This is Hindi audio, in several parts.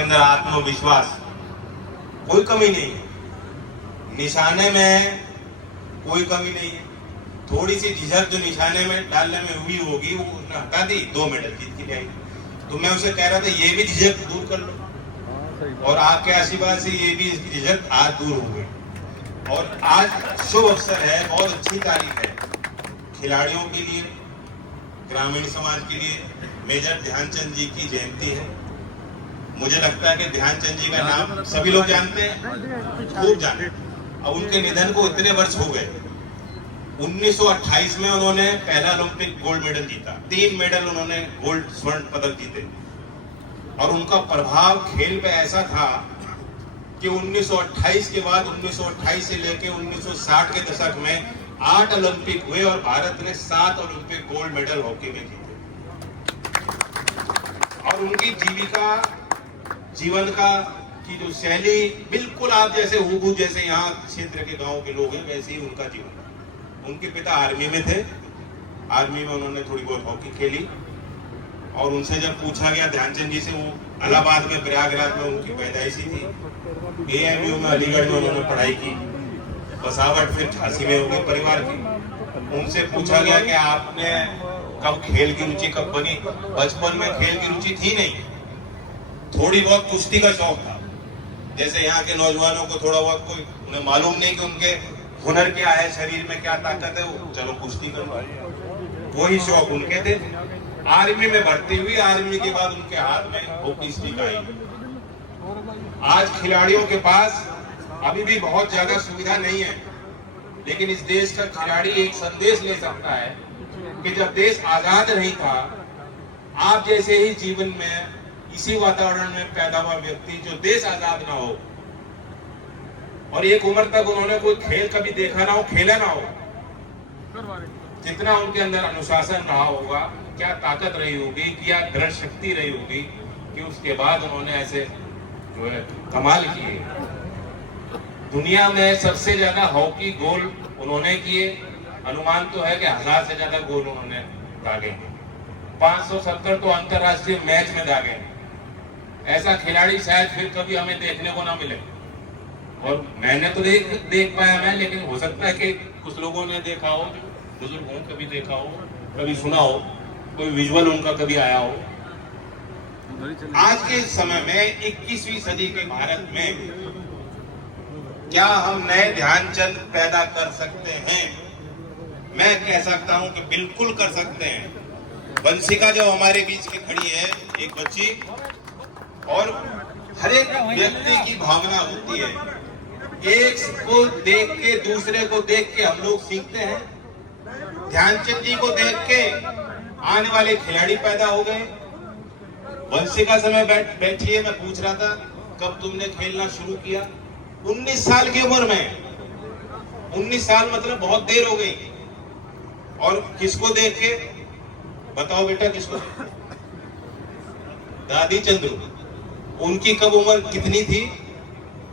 अंदर आत्मविश्वास, कोई कमी नहीं है, निशाने में कोई कमी नहीं है। थोड़ी सी झिझक जो निशाने में डालने में हुई होगी वो उसने हटा दी, 2 मेडल जीत के आई। तो मैं उसे कह रहा था ये भी झिझक दूर कर लो, और आपके आशीर्वाद से ये भी इसकी झिझक आज दूर हो गई। और आज शुभ अवसर है, बहुत अच्छी तारीख है खिलाड़ियों के लिए, ग्रामीण समाज के लिए। मेजर ध्यानचंद जी की जयंती है। मुझे लगता है कि ध्यानचंद जी का नाम सभी लोग जानते हैं, खूब जानते हैं। अब उनके निधन को इतने वर्ष हो गए। 1928 में उन्होंने पहला ओलंपिक गोल्ड मेडल जीता, 3 मेडल उन्होंने गोल्ड स्वर्ण पदक जीते, और उनका प्रभाव खेल पे ऐसा था कि 1928 के बाद 1928 से लेकर 1960 के दशक में 8 ओलंपिक हुए और भारत ने 7 ओलंपिक गोल्ड मेडल हॉकी में जीते। और उनकी जीविका, जीवन का की जो शैली बिल्कुल आप जैसे हूबहू जैसे यहाँ क्षेत्र के गांव के लोग हैं वैसे ही उनका जीवन। उनके पिता आर्मी में थे, आर्मी में उन्होंने थोड़ी बहुत हॉकी खेली, और उनसे जब पूछा गया ध्यानचंद जी से, वो इलाहाबाद में प्रयागराज में उनकी पैदाइशी थी, AMU में अलीगढ़ में उन्होंने पढ़ाई की, बसावट फिर झांसी में होगी परिवार की। उनसे पूछा गया कि आपने कब खेल की रुचि कब बनी? बचपन में खेल की रुचि थी नहीं, थोड़ी बहुत कुश्ती का शौक था। जैसे यहाँ के नौजवानों को थोड़ा बहुत, कोई उन्हें मालूम नहीं कि उनके हुनर क्या है, शरीर में क्या ताकत है, वो चलो कुश्ती करो, वही शौक उनके थे। आर्मी में भर्ती हुई, आर्मी के बाद उनके हाथ में हॉकी स्टिक आई। आज खिलाड़ियों के पास अभी भी बहुत ज्यादा सुविधा नहीं है, लेकिन इस देश का खिलाड़ी एक संदेश ले सकता है कि जब देश आजाद नहीं था, आप जैसे ही जीवन में इसी वातावरण में पैदा हुआ व्यक्ति, जो देश आजाद ना हो और एक उम्र तक उन्होंने कोई खेल कभी देखा ना हो, खेला ना हो, जितना उनके अंदर अनुशासन रहा होगा, क्या ताकत रही होगी, क्या दृढ़ शक्ति रही होगी कि उसके बाद उन्होंने ऐसे जो है कमाल किए। दुनिया में सबसे ज्यादा हॉकी गोल उन्होंने किए, अनुमान तो है कि 1000 से ज्यादा गोल उन्होंने दागे, 570 तो अंतरराष्ट्रीय मैच में दागे। ऐसा खिलाड़ी शायद फिर कभी हमें देखने को ना मिले, और मैंने तो देख पाया मैं, लेकिन हो सकता है कि कुछ लोगों ने देखा हो, बुजुर्ग हो, कभी देखा हो, कभी सुना हो, कोई विजुअल उनका कभी आया हो। आज के समय में 21वीं सदी के भारत में क्या हम नए ध्यानचंद पैदा कर सकते हैं? मैं कह सकता हूं कि बिल्कुल कर सकते हैं। वंशिका जो हमारे बीच में खड़ी है, एक बच्ची, और हर एक व्यक्ति की भावना होती है, एक को देख के दूसरे को देख के हम लोग सीखते हैं। ध्यानचंद जी को देख के आने वाले खिलाड़ी पैदा हो गए। वंशिका समय बैठी है, मैं पूछ रहा था कब तुमने खेलना शुरू किया? 19 साल की उम्र में। 19 साल मतलब बहुत देर हो गई। और किसको देख के? बताओ बेटा, किसको? दादी चंद्रू। उनकी कब उम्र कितनी थी?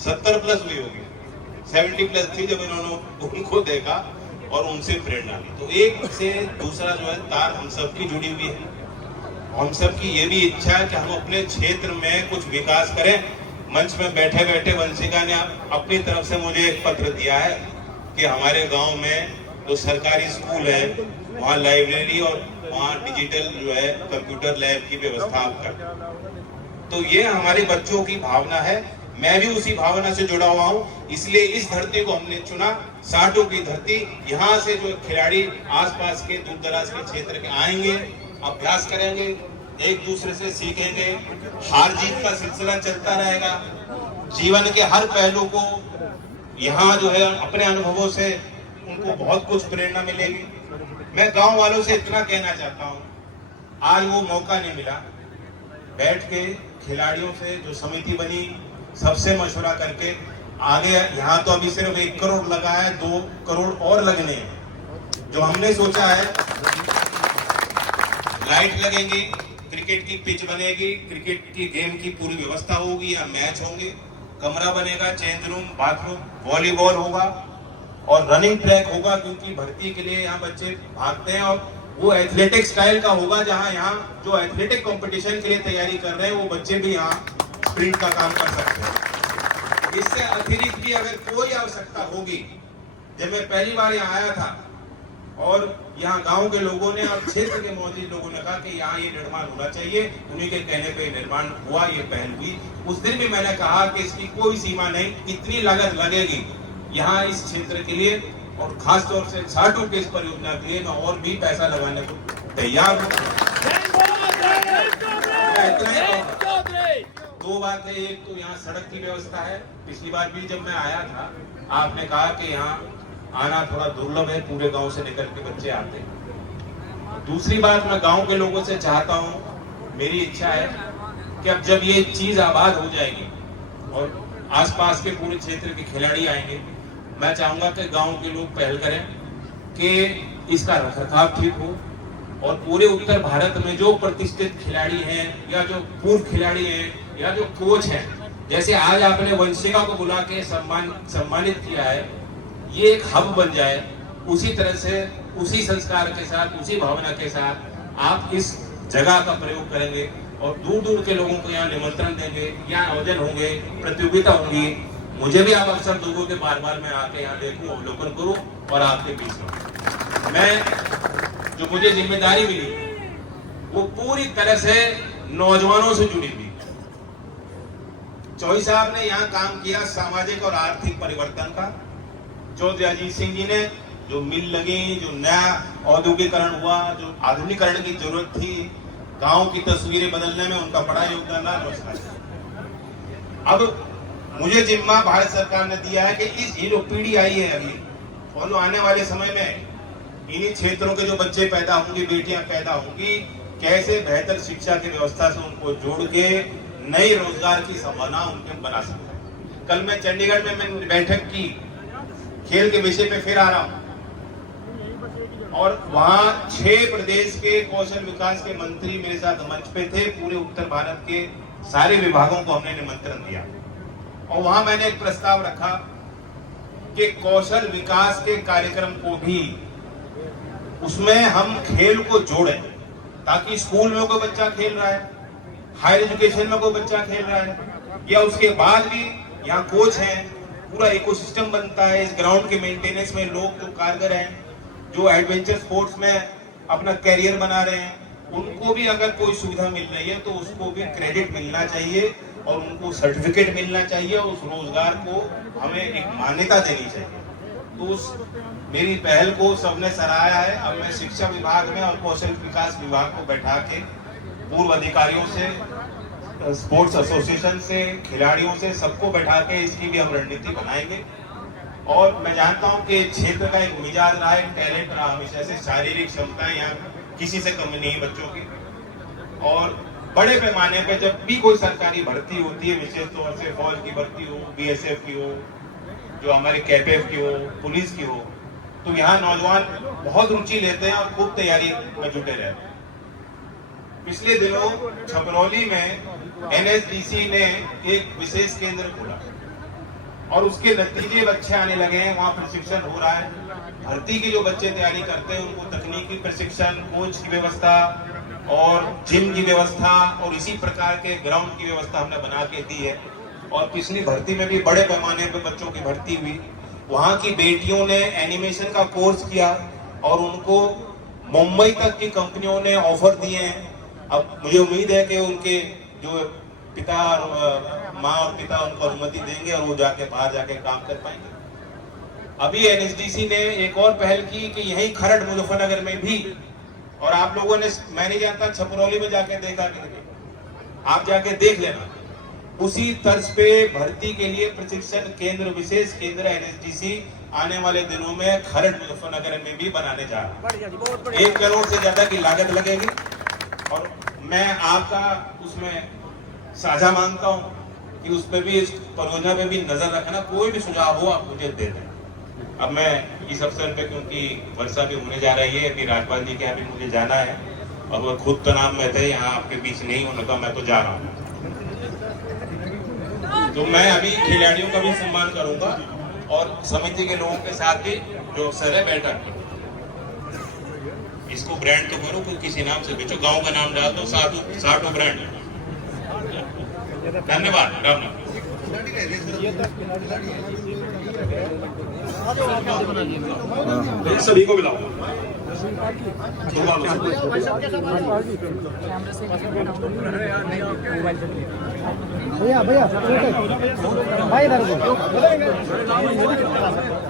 70 प्लस हुई होगी, 70 प्लस थी जब इन्होंने उनको देखा और उनसे प्रेरणा ली। तो एक से दूसरा जो है तार हम सबकी जुड़ी हुई है। हम सबकी ये भी इच्छा है कि हम अपने क्षेत्र में कुछ विकास करें। मंच में बैठे बैठे वंशिका ने अपनी तरफ से मुझे एक पत्र दिया है कि हमारे गांव में जो सरकारी स्कूल है वहाँ लाइब्रेरी और वहाँ डिजिटल जो है कंप्यूटर लैब की व्यवस्था आप कर। तो ये हमारे बच्चों की भावना है, मैं भी उसी भावना से जुड़ा हुआ हूँ। इसलिए इस धरती को हमने चुना, साटो की धरती। यहाँ से जो खिलाड़ी आसपास के दूर दराज के क्षेत्र के आएंगे, अभ्यास करेंगे, एक दूसरे से सीखेंगे, हार जीत का सिलसिला चलता रहेगा। जीवन के हर पहलू को यहाँ जो है अपने अनुभवों से उनको बहुत कुछ प्रेरणा मिलेगी। मैं गांव वालों से इतना कहना चाहता हूँ, आज वो मौका नहीं मिला बैठ के खिलाड़ियों से जो समिति बनी सबसे मशवरा करके आगे। यहाँ तो अभी सिर्फ 1 करोड़ लगा है, 2 करोड़ और लगने हैं। जो हमने सोचा है, लाइट लगेंगी, क्रिकेट की पिच बनेगी, क्रिकेट की गेम की पूरी व्यवस्था होगी, या मैच होंगे, कमरा बनेगा, चेंज रूम, बाथरूम, वॉलीबॉल होगा और रनिंग ट्रैक होगा, क्योंकि भर्ती के लिए यहाँ बच्चे भागते हैं। और वो एथलेटिक स्टाइल का होगा, जहाँ यहाँ जो एथलेटिक कंपटीशन के लिए तैयारी कर रहे हैं वो बच्चे भी यहाँ प्रिंट का काम कर सकते हैं। इससे अतिरिक्त भी अगर कोई आवश्यकता होगी, जब मैं पहली बार यहाँ आया था और यहाँ गांव के लोगों ने और क्षेत्र के मौजूद लोगों ने कहा कि यहाँ ये निर्माण होना चाहिए, उन्हीं के कहने पे निर्माण हुआ, ये पहल हुई। उस दिन भी मैंने कहा कि इसकी कोई सीमा नहीं, कितनी लागत लगेगी यहाँ इस क्षेत्र के लिए और खास तौर से छाटू के इस परियोजना के लिए मैं और भी पैसा लगाने को तैयार हूँ। दो बातें, एक तो यहाँ सड़क की व्यवस्था है। पिछली बार भी जब मैं आया था आपने कहा कि यहाँ आना थोड़ा दुर्लभ है, पूरे गांव से निकल के बच्चे आते हैं। दूसरी बात, मैं गांव के लोगों से चाहता हूँ, मेरी इच्छा है कि अब जब ये चीज आबाद हो जाएगी और आसपास के पूरे क्षेत्र के खिलाड़ी आएंगे, मैं चाहूंगा कि गांव के लोग पहल करें कि इसका रखरखाव ठीक हो और पूरे उत्तर भारत में जो प्रतिष्ठित खिलाड़ी हैं या जो पूर्व खिलाड़ी हैं या जो कोच हैं, जैसे आज आपने वंशिका को बुला के सम्मानित किया है, ये एक हब बन जाए। उसी तरह से उसी संस्कार के साथ, उसी भावना के साथ आप इस जगह का प्रयोग करेंगे और दूर दूर के लोगों को यहाँ निमंत्रण देंगे, यहाँ आयोजन होंगे, प्रतियोगिता होंगी। मुझे भी आप अवसर दोगे कि बार बार मैं आके यहाँ देखूं, अवलोकन करूं और आपके बीच में मैं जो मुझे जिम्मेदारी मिली वो पूरी तरह से नौजवानों से जुड़ी हुई। चौधरी साहब ने यहाँ काम किया सामाजिक और आर्थिक परिवर्तन का। चौधरी अजीत सिंह जी ने जो मिल लगी, जो नया औद्योगिकरण हुआ, जो आधुनिकरण की जरूरत थी, गांव की तस्वीरें बदलने में उनका बड़ा योगदान रहा। अब मुझे जिम्मा भारत सरकार ने दिया है कि इस ये जो पीढ़ी आई है अभी और आने वाले समय में इन्हीं क्षेत्रों के जो बच्चे पैदा होंगे, बेटियां पैदा होंगी, कैसे बेहतर शिक्षा की व्यवस्था से उनको जोड़ के नई रोजगार की संभावना उनके बना सकते हैं। कल मैं चंडीगढ़ में मैंने बैठक की, खेल के विषय पे फिर आ रहा हूँ और वहाँ 6 प्रदेश के कौशल विकास के मंत्री मेरे साथ मंच पे थे। पूरे उत्तर भारत के सारे विभागों को हमने निमंत्रण दिया और वहां मैंने एक प्रस्ताव रखा कि कौशल विकास के कार्यक्रम को भी उसमें हम खेल को जोड़ें, ताकि स्कूल में कोई बच्चा खेल रहा है, हायर एजुकेशन में कोई बच्चा खेल रहा है या उसके बाद भी यहाँ कोच हैं, पूरा इकोसिस्टम बनता है। इस ग्राउंड के मेंटेनेंस में लोग जो कारगर हैं, जो एडवेंचर स्पोर्ट्स में अपना कैरियर बना रहे हैं, उनको भी अगर कोई सुविधा मिल रही है तो उसको भी क्रेडिट मिलना चाहिए और उनको सर्टिफिकेट मिलना चाहिए और उस रोजगार को हमें एक मान्यता देनी चाहिए। तो उस मेरी पहल को सबने सराहा है। अब मैं शिक्षा विभाग में और कौशल विकास विभाग को बैठा के पूर्व अधिकारियों से, स्पोर्ट्स एसोसिएशन से, खिलाड़ियों से, सबको बैठा के इसकी भी हम रणनीति बनाएंगे। और मैं जानता हूँ कि क्षेत्र का एक मिजाज रहा है, टैलेंट रहा हमेशा से, शारीरिक क्षमताएं यहाँ किसी से कमी नहीं बच्चों की। और बड़े पैमाने पे जब भी कोई सरकारी भर्ती होती है, विशेष तौर से फौज की भर्ती हो, बीएसएफ की हो, जो हमारे कैपेफ की हो, पुलिस की हो, तो यहाँ नौजवान बहुत रुचि लेते हैं और खूब तैयारी में जुटे रहते हैं। पिछले दिनों छपरौली में एनएसडीसी ने एक विशेष केंद्र खोला और उसके नतीजे अच्छे आने लगे हैं। वहाँ प्रशिक्षण हो रहा है, भर्ती की जो बच्चे तैयारी करते हैं उनको तकनीकी प्रशिक्षण, कोच की व्यवस्था और जिम की व्यवस्था और इसी प्रकार के ग्राउंड की व्यवस्था हमने बना के दी है। और पिछली भर्ती में भी बड़े पैमाने पे बच्चों की भर्ती हुई। वहाँ की बेटियों ने एनिमेशन का कोर्स किया और उनको मुंबई तक की कंपनियों ने ऑफर दिए हैं। अब मुझे उम्मीद है कि उनके जो पिता, माँ और पिता उनको अनुमति देंगे और वो जाके बाहर जाके काम कर पाएंगे। अभी एनएसडीसी ने एक और पहल की कि यही खरड़ मुजफ्फरनगर में भी, और आप लोगों ने, मैं नहीं जानता छपरौली में जाके देखा कि नहीं, आप जाके देख लेना। उसी तर्ज पे भर्ती के लिए प्रशिक्षण केंद्र, विशेष केंद्र एनएसडीसी आने वाले दिनों में खरड़ मुजफ्फरनगर में भी बनाने जा रहा है। 1 करोड़ से ज्यादा की लागत लगेगी और मैं आपका उसमें साझा मांगता हूं कि उस पर भी, इस परियोजना पे भी नजर रखना। कोई भी सुझाव हो आप मुझे दे दें। अब मैं इस अवसर पे, क्योंकि वर्षा भी होने जा रही है, अभी राजपाल जी के यहाँ भी मुझे जाना है और वो खुद तनाव में थे, यहाँ आपके बीच नहीं होने का, मैं तो जा रहा हूँ। तो मैं अभी खिलाड़ियों का भी सम्मान करूंगा और समिति के लोगों के साथ भी जो सर है बैठक, इसको ब्रांड तो करो, कोई किसी नाम से बेचो, गांव का नाम डाल दो, साटो ब्रांड। धन्यवाद धन्यवाद। सभी को बुलाओ। भैया भैया भाई इधर को